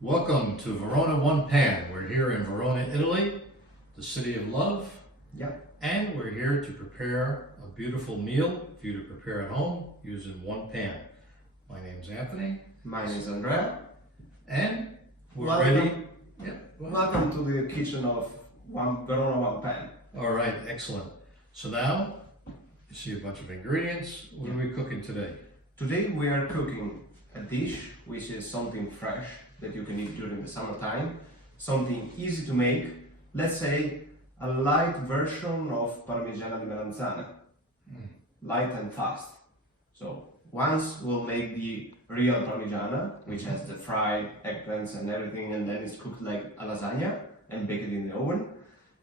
Welcome to Verona One Pan. We're here in Verona, Italy, the city of love. Yeah. And we're here to prepare a beautiful meal for you to prepare at home using one pan. My name's Anthony. Mine is Andrea. And we're Welcome. ready. Yep. Welcome to the kitchen of Verona One Pan. All right, excellent. So now you see a bunch of ingredients. What are we cooking today? Today we are cooking a dish which is something fresh that you can eat during the summertime, something easy to make, let's say a light version of Parmigiana di Melanzane. Light and fast. So once we'll make the real Parmigiana, which has the fried eggplants and everything, and then it's cooked like a lasagna and baked in the oven.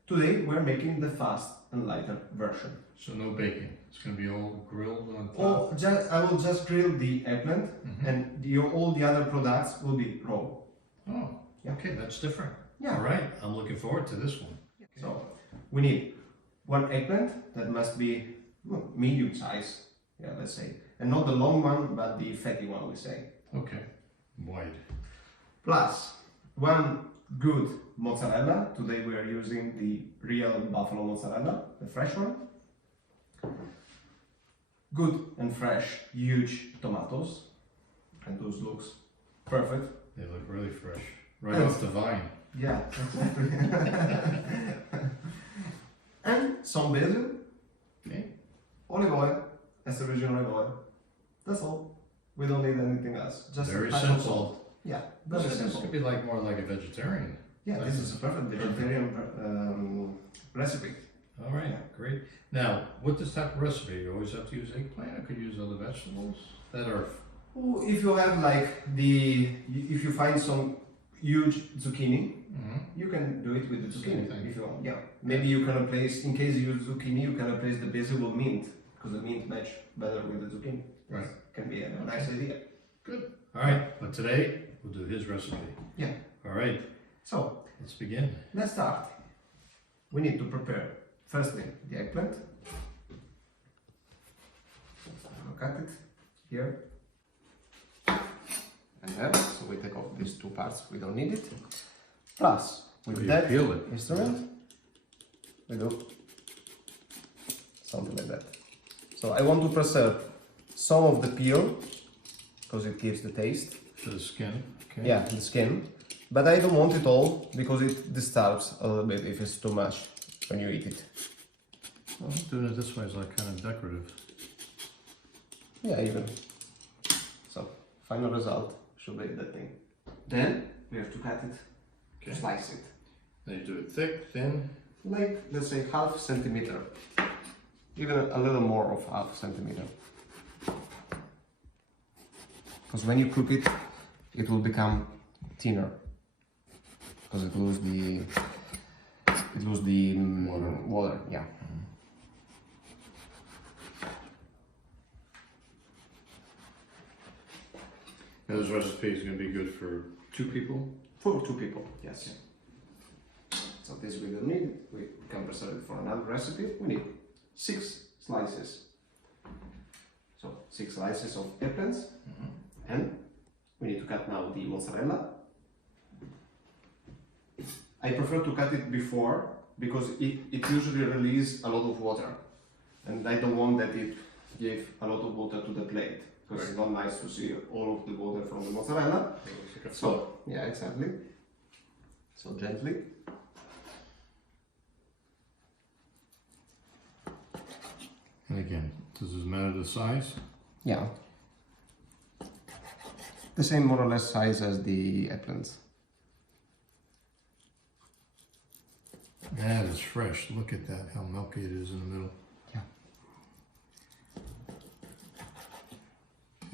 Today we're making the fast and lighter version. So no baking. It's going to be all grilled on top. Oh, I will just grill the eggplant, and all the other products will be raw. Oh, Yeah. okay, that's different. Yeah. All right, I'm looking forward to this one. So we need one eggplant that must be medium size, let's say, and not the long one, but the fatty one, we say. Okay, wide. Plus one good mozzarella. Today we are using the real buffalo mozzarella, the fresh one. Good and fresh, huge tomatoes, and those looks perfect. They look really fresh, right off the vine. Yeah, exactly. And some basil, Okay. olive oil, extra virgin olive oil. That's all. We don't need anything else. Just Very a touch of simple. salt. Yeah, very This simple. could be like more like a vegetarian. Yeah, this is a perfect vegetarian recipe. All right, great. Now, with this type of recipe, you always have to use eggplant. I could use other vegetables that are. Or if you have if you find some huge zucchini, you can do it with the Same zucchini thing. if you want. Yeah, maybe you can replace, in case you use zucchini, you can replace the basil with mint, because the mint match better with the zucchini. Right. Can be a nice idea. Good. All right, but today we'll do his recipe. Yeah. All right, So let's begin. let's start. We need to prepare firstly the eggplant. I'll cut it here and there. So we take off these two parts, we don't need it. Plus, with You that peel it. instrument, we do something like that. So I want to preserve some of the peel because it gives the taste. The skin. Okay. Yeah, the skin. But I don't want it all because it disturbs a little bit if it's too much when you eat it. Well, doing it this way is like kind of decorative. Yeah, even. So, final result should be that thing. Then we have to cut it, Okay. slice it. Then you do it thick, thin. Like, let's say, half centimeter. Even a little more of half centimeter. Because when you cook it, it will become thinner. Because it loses the water. Yeah. Now, this recipe is going to be good for 2 people. For 2 people, yes. So this we don't need. We can preserve it for another recipe. We need 6 slices. So 6 slices of eggplants, and we need to cut now the mozzarella. I prefer to cut it before because it usually releases a lot of water, and I don't want that it give a lot of water to the plate because it's not nice to see all of the water from the mozzarella. So, yeah, exactly. So gently. And again, does this matter the size? Yeah. The same more or less size as the eggplants. That is fresh. Look at that, how milky it is in the middle. Yeah.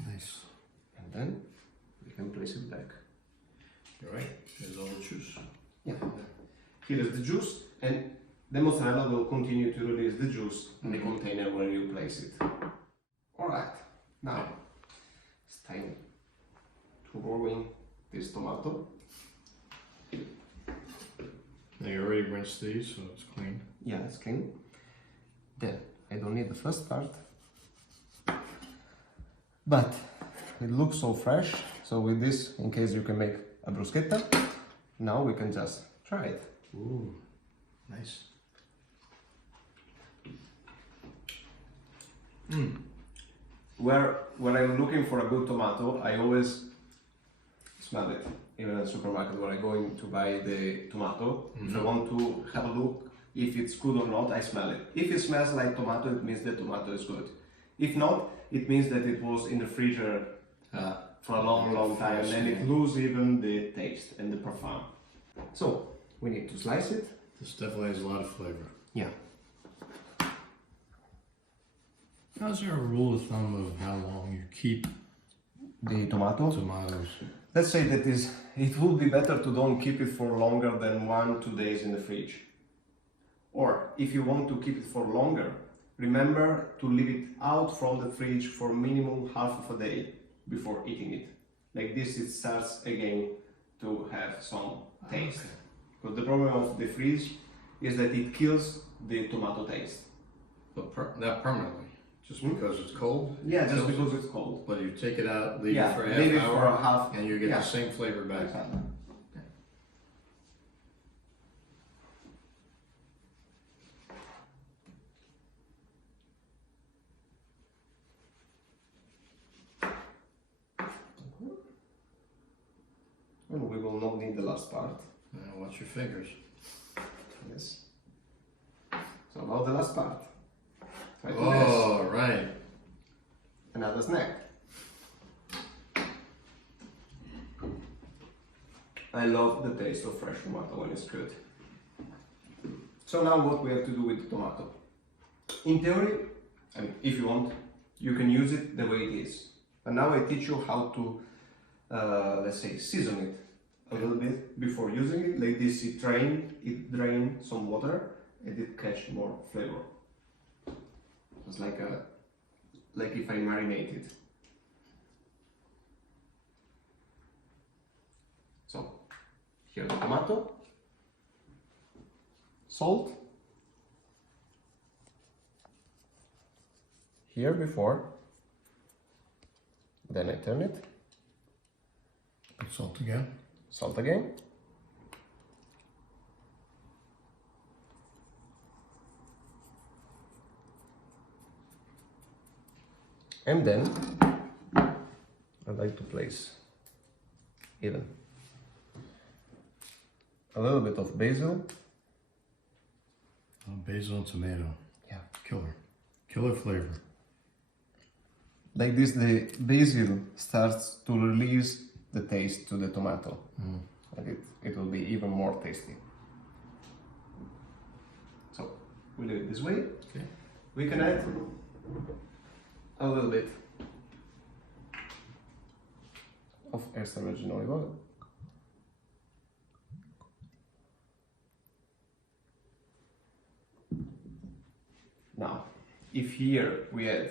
Nice. And then we can place it back. All right, there's all the juice. Yeah. Here is the juice, and the mozzarella will continue to release the juice in the container when you place it. Alright, now it's time to roll in this tomato. Now you already rinsed these, so it's clean. Yeah, it's clean. Then I don't need the first part, but it looks so fresh. So with this, in case you can make a bruschetta. Now we can just try it. Ooh, nice. When I'm looking for a good tomato, I always smell it. Even at the supermarket, when I go in to buy the tomato, if I want to have a look if it's good or not, I smell it. If it smells like tomato, it means the tomato is good. If not, it means that it was in the freezer for a long time, and then it loses even the taste and the perfume. So we need to slice it. This definitely has a lot of flavor. Yeah. Now, is there a rule of thumb of how long you keep The tomato. tomatoes? Let's say that it would be better to don't keep it for longer than 1-2 days in the fridge. Or if you want to keep it for longer, remember to leave it out from the fridge for minimum half of a day before eating it. Like this, it starts again to have some taste. Okay. Because the problem of the fridge is that it kills the tomato taste. But not permanently, just because it's cold? Yeah, just Kills because it? it's cold. But you take it out, leave Yeah, it for a leave it half for hour, a half. and you get yeah. the same flavor back. Exactly. And we will not need the last part. Now watch your fingers. Yes. So now the last part. Try to Oh, right. guess. Another snack. I love the taste of fresh tomato when it's good. So now what we have to do with the tomato. In theory, I mean, if you want, you can use it the way it is. And now I teach you how to, let's say, season it a little bit before using it. Like this, it drain some water and it catch more flavor. It's like if I marinate it. So here's the tomato, salt. Here before, then I turn it, Put salt again. salt again. And then I like to place even a little bit of basil. Basil and tomato. Yeah. Killer flavor. Like this, the basil starts to release the taste to the tomato. Like it will be even more tasty. So we do it this way. Okay. We can add a little bit of extra virgin olive oil. Now, if here we add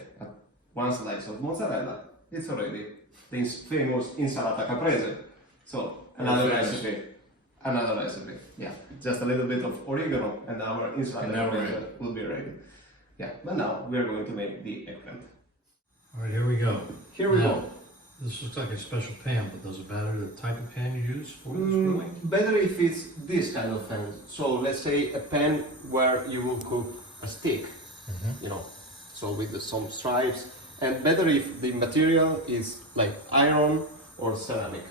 one slice of mozzarella, it's already this famous insalata caprese. So another recipe. Yeah, just a little bit of oregano and our insalata caprese will be ready. Yeah, but now we are going to make the eggplant. All right, here we go. Here we go. This looks like a special pan, but does it matter the type of pan you use for this grilling? Better if it's this kind of pan. So let's say a pan where you will cook a steak, you know, so with some stripes. And better if the material is like iron or ceramic,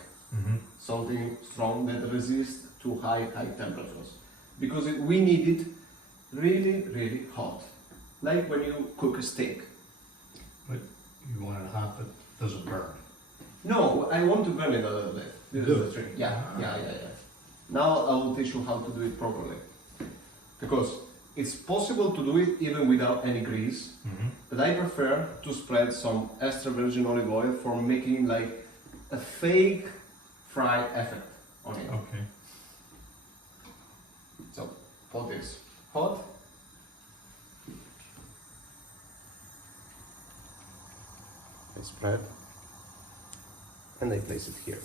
something strong that resists to high temperatures. Because we need it really hot, like when you cook a steak. But you want it hot, but doesn't burn. No, I want to burn it a little bit. This is the trick. Yeah. Now I will teach you how to do it properly. Because it's possible to do it even without any grease, but I prefer to spread some extra virgin olive oil for making like a fake fry effect on it. Okay. So pot is hot. I spread and I place it here.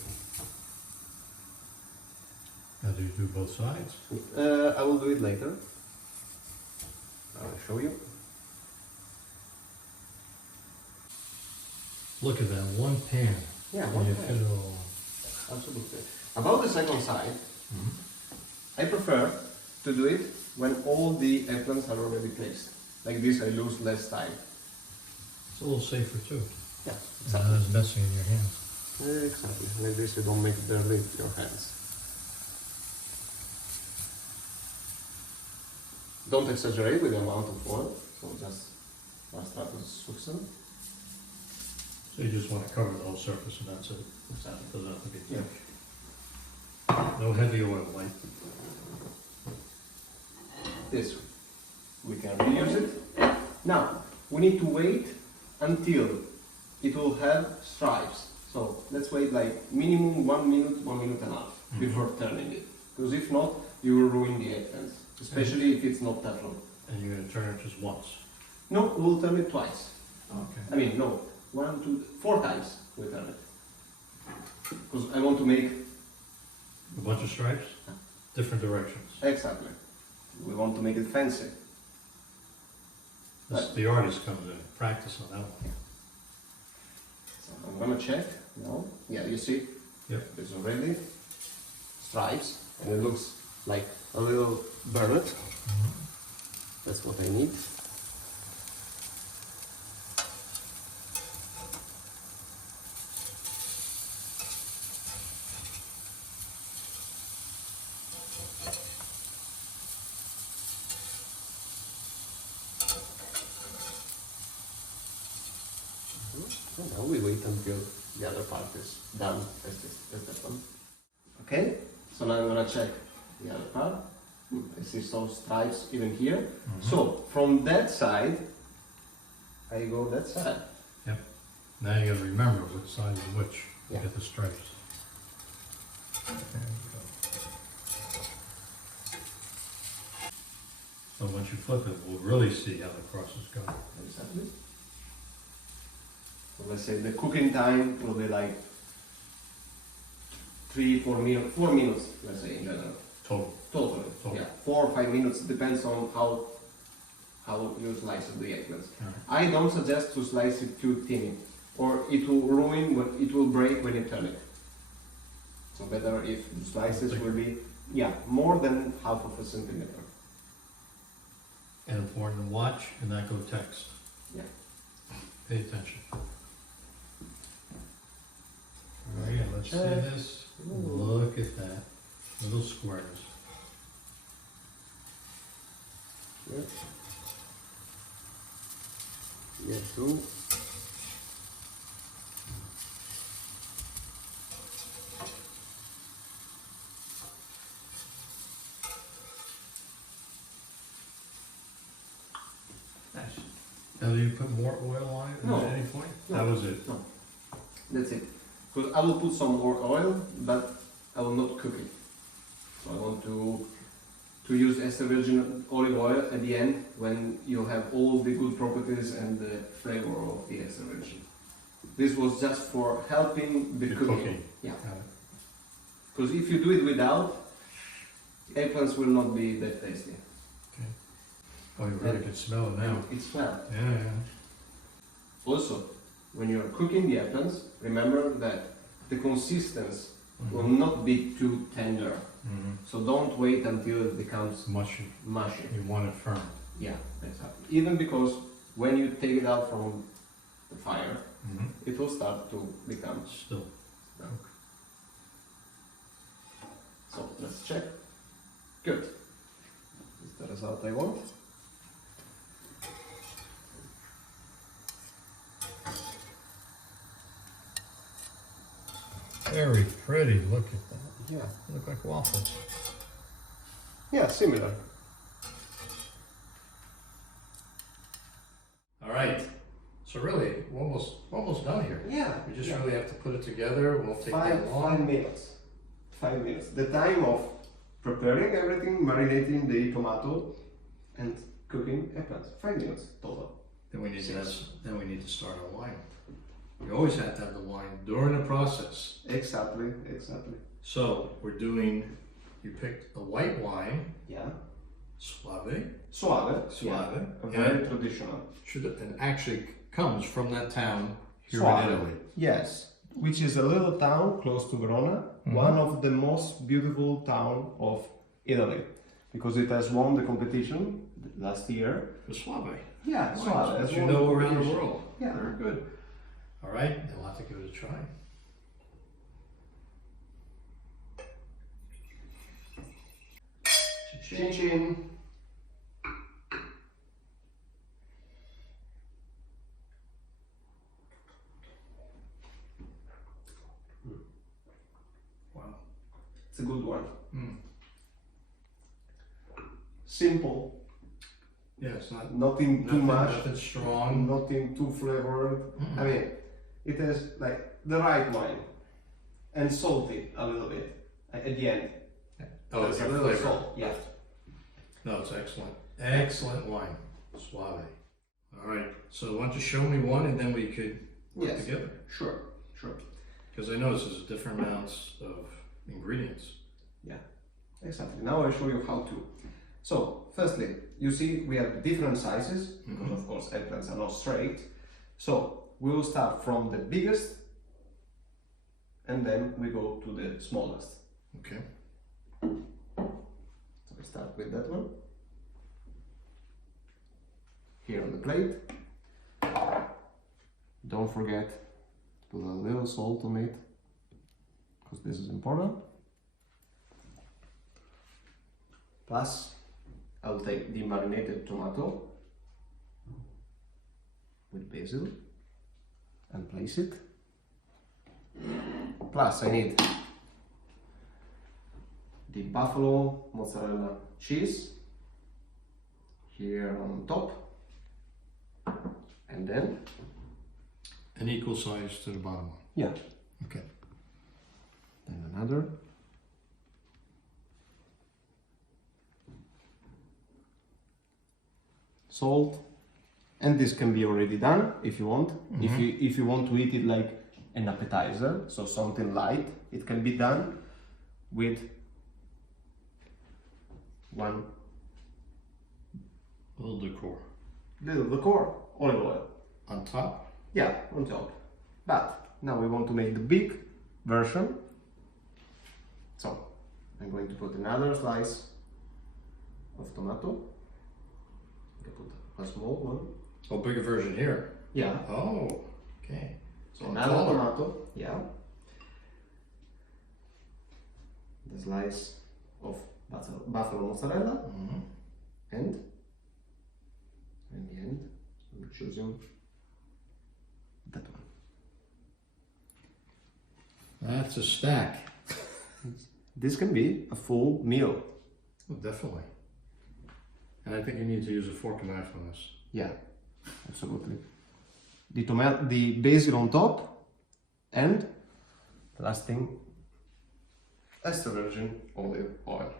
Now do you do both sides? I will do it later. I'll show you. Look at that, one pan. Yeah, And one you pan. fit it all. Absolutely. About the second side, I prefer to do it when all the eggplants are already placed. Like this, I lose less time. It's a little safer too. Yeah, Not as messy in your hands. Exactly. Like this, you don't make dirty your hands. Don't exaggerate with the amount of oil, so just start with suction. So you just want to cover the whole surface and that's it. Exactly. Doesn't have to be Yeah. thick. No heavy oil, light. This, we can reuse it. Now, we need to wait until it will have stripes. So let's wait like minimum 1 minute, 1 minute and a half before turning it. Because if not, you will ruin the eggplants, especially if it's not Teflon. And you're going to turn it just once. No, we'll turn it twice. Okay. I mean, no, 1, 2, 4 times we turn it. Because I want to make... A bunch of stripes? Different directions. Exactly. We want to make it fancy. The artist comes in, practice on that one. So I'm gonna check now. Yeah, you see? Yep. There's already stripes, and it looks like a little burnet. That's what I need. So now we wait until the other part is done as that one. Okay, so now I'm gonna check the other part. I see some stripes even here. So from that side, I go that side. Yep. Now you gotta remember which side is which. Yeah. Get the stripes. There you go. So once you flip it, we'll really see how the crosses go. Exactly. So let's say the cooking time will be like 3-4 minutes, 4 minutes, let's say in general. Total. Totally. Total. Yeah, 4 or 5 minutes depends on how you slice the eggplants. Alright. I don't suggest to slice it too thin, or it will ruin, it will break when you turn it. So better if the slices will be, more than half of a centimeter. And important to watch and not go text. Yeah. Pay attention. Alright, let's see this. Look at that. Little squares. Yeah. Yeah, two. Nice. Now, do you put more oil on it No. at any point? No. That was it. That's it. Because I will put some more oil, but I will not cook it. So I want to use extra virgin olive oil at the end when you have all the good properties and the flavor of the extra virgin. This was just for helping the cooking. Yeah. Got it. Because if you do it without, eggplants will not be that tasty. Okay. Oh, you really can smell it now. It smells. Yeah. Also, when you're cooking the eggplants, remember that the consistency will not be too tender. So don't wait until it becomes Mushy. mushy. You want it firm. Yeah, exactly. Even because when you take it out from the fire, it will start to become Still. cooked. So let's check. Good. Is the result I want? Very pretty. Look at that. Yeah. They look like waffles. Yeah, similar. All right. So really, we're almost done here. Yeah. We just really have to put it together. It won't take that 5 long. minutes. 5 minutes. The time of preparing everything, marinating the tomato, and cooking eggplants. 5 minutes total. Then we need to start our wine. We always have to have the wine during the process. Exactly. So we're doing. You picked a white wine, Yeah. Suave. Suave. Suave. Yeah. Very traditional. And actually comes from that town here Suave. in Italy. Yes. which is a little town close to Verona, one of the most beautiful town of Italy, because it has won the competition last year. For Suave. Yeah, Nice. Suave has That you won know the around the competition. world. Yeah. Very good. All right, then we'll have to give it a try. Chin chin. Wow. It's a good one. Mm. Simple, Yeah, it's not nothing too much, nothing strong. nothing too flavored. I mean, it has like the right wine and salty a little bit at the end. Oh, There's it's a little flavor. salt. Yeah. No, it's excellent. Excellent wine. Suave. All right, so why don't you show me one and then we could work Yes. together? Sure. Sure. Because I notice there's different amounts of ingredients. Yeah. Exactly. Now I'll show you how to. So, firstly, you see we have different sizes because of course eggplants are not straight. So we will start from the biggest and then we go to the smallest. Okay. So we start with that one. Here on the plate. Don't forget to put a little salt on it because this is important. Plus, I'll take the marinated tomato with basil and place it. Plus, I need the buffalo mozzarella cheese here on top, and then An equal size to the bottom one. yeah, Okay. and another. Salt, and this can be already done if you want. If you want to eat it like an appetizer, so something light, it can be done with one A little decor. little liqueur, olive oil. On top? Yeah, on top. But now we want to make the big version. So I'm going to put another slice of tomato. I put a small one. Oh, bigger version here. Yeah. Oh, okay. So Another taller. tomato. Yeah. The slice of buffalo mozzarella, Mhm. and in the end, I'm choosing that one. That's a stack. This can be a full meal. Oh, definitely. And I think you need to use a fork and knife on this. Yeah, absolutely. The tomato, the basil on top, and the last thing, extra virgin olive oil.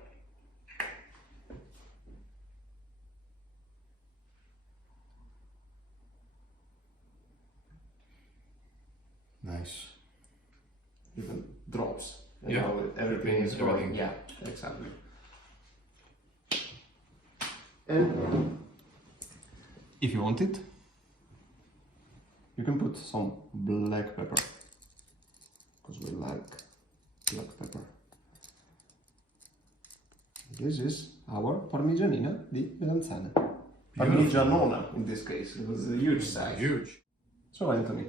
Nice. Even drops. And Yeah, now everything is everything. going. Yeah, exactly. And if you want it, you can put some black pepper, because we like black pepper. This is our Parmigianina di Melanzane. Parmigianona in this case, it was a huge size. Huge. So Anthony,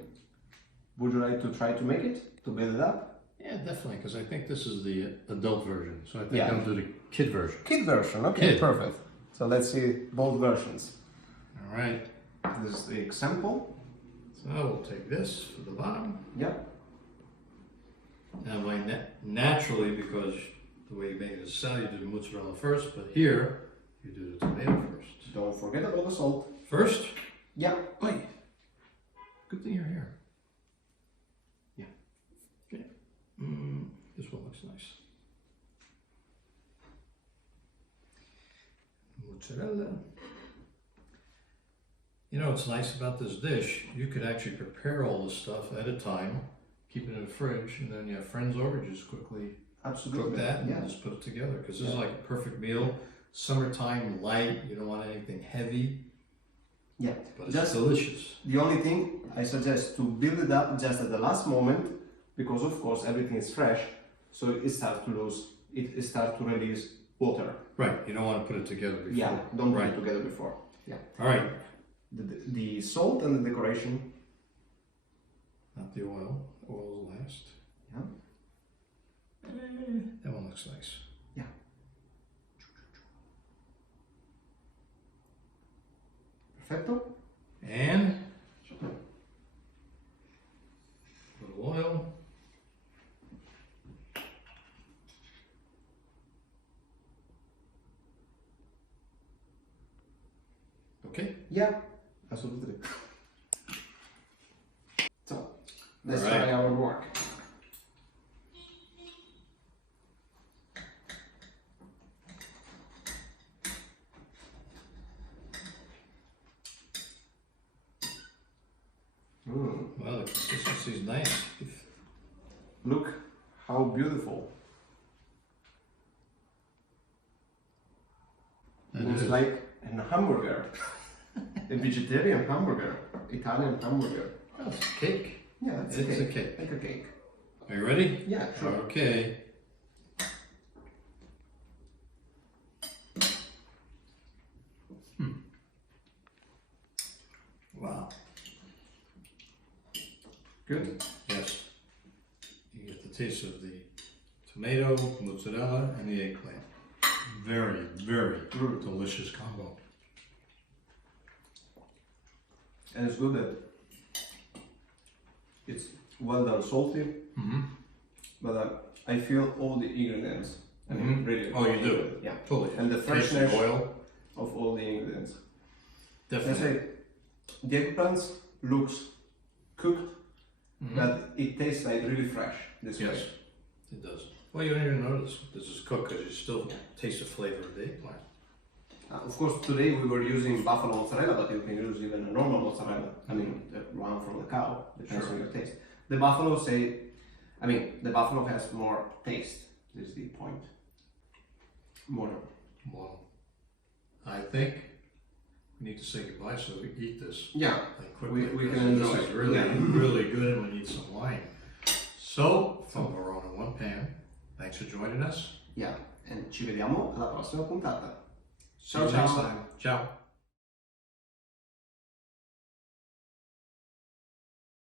would you like to try to make it, to build it up? Yeah, definitely, because I think this is the adult version. So I think Yeah. I'll do the kid version. Kid version, okay, Kid. perfect. So let's see both versions. All right. This is the example. So we'll take this for the bottom. Yep. Now, naturally, because the way you make it is salad, you do the mozzarella first, but here you do the tomato first. Don't forget about the salt. First? Yeah. Wait. Good thing you're here. Yeah. Okay. This one looks nice. Mozzarella. You know what's nice about this dish? You could actually prepare all this stuff at a time, keep it in the fridge, and then you have friends over, just quickly Absolutely. cook that and Yeah. just put it together. Because this is like a perfect meal. Summertime, light, you don't want anything heavy, Yeah. but it's Just delicious. the only thing I suggest to build it up just at the last moment, because of course everything is fresh, so it starts to release water. Right, you don't want to put it together before. Yeah, don't put right. it together before. Yeah. All right. The salt and the decoration. Not the oil. Oil's last. Yeah. That one looks nice. Yeah. Perfetto. And a little oil. Okay. Yeah, absolutely. So, let's All right. try our work. Well, the consistency is nice. Look how beautiful. That Looks is. like a hamburger. A vegetarian hamburger. Italian hamburger. Oh, it's a cake. Yeah, it's It's a a cake. cake. Like a cake. Are you ready? Yeah, sure. Okay. Wow. Good. Yes. You get the taste of the tomato, mozzarella, and the eggplant. Very, very delicious combo. And it's good that it's well done salty, but I feel all the ingredients. I mean, really. Oh, you do? Yeah. Totally. And the Taste freshness oil. of all the ingredients. I Definitely. say, the eggplants looks cooked, but it tastes like really fresh this Yes, way. it does. Well, you don't even notice this is cooked because you still taste the flavor of the eggplant. Of course, today we were using buffalo mozzarella, but you can use even a normal mozzarella. I mean, the one from the cow, depends on your taste. The buffalo the buffalo has more taste. This is the point. More. Well, I think we need to say goodbye so we eat this Yeah, like quickly. we because can enjoy This is it. really, Yeah. really good and we need some wine. So, from Verona One Pan, thanks for joining us. yeah. E ci vediamo alla prossima puntata. See you next time. Ciao.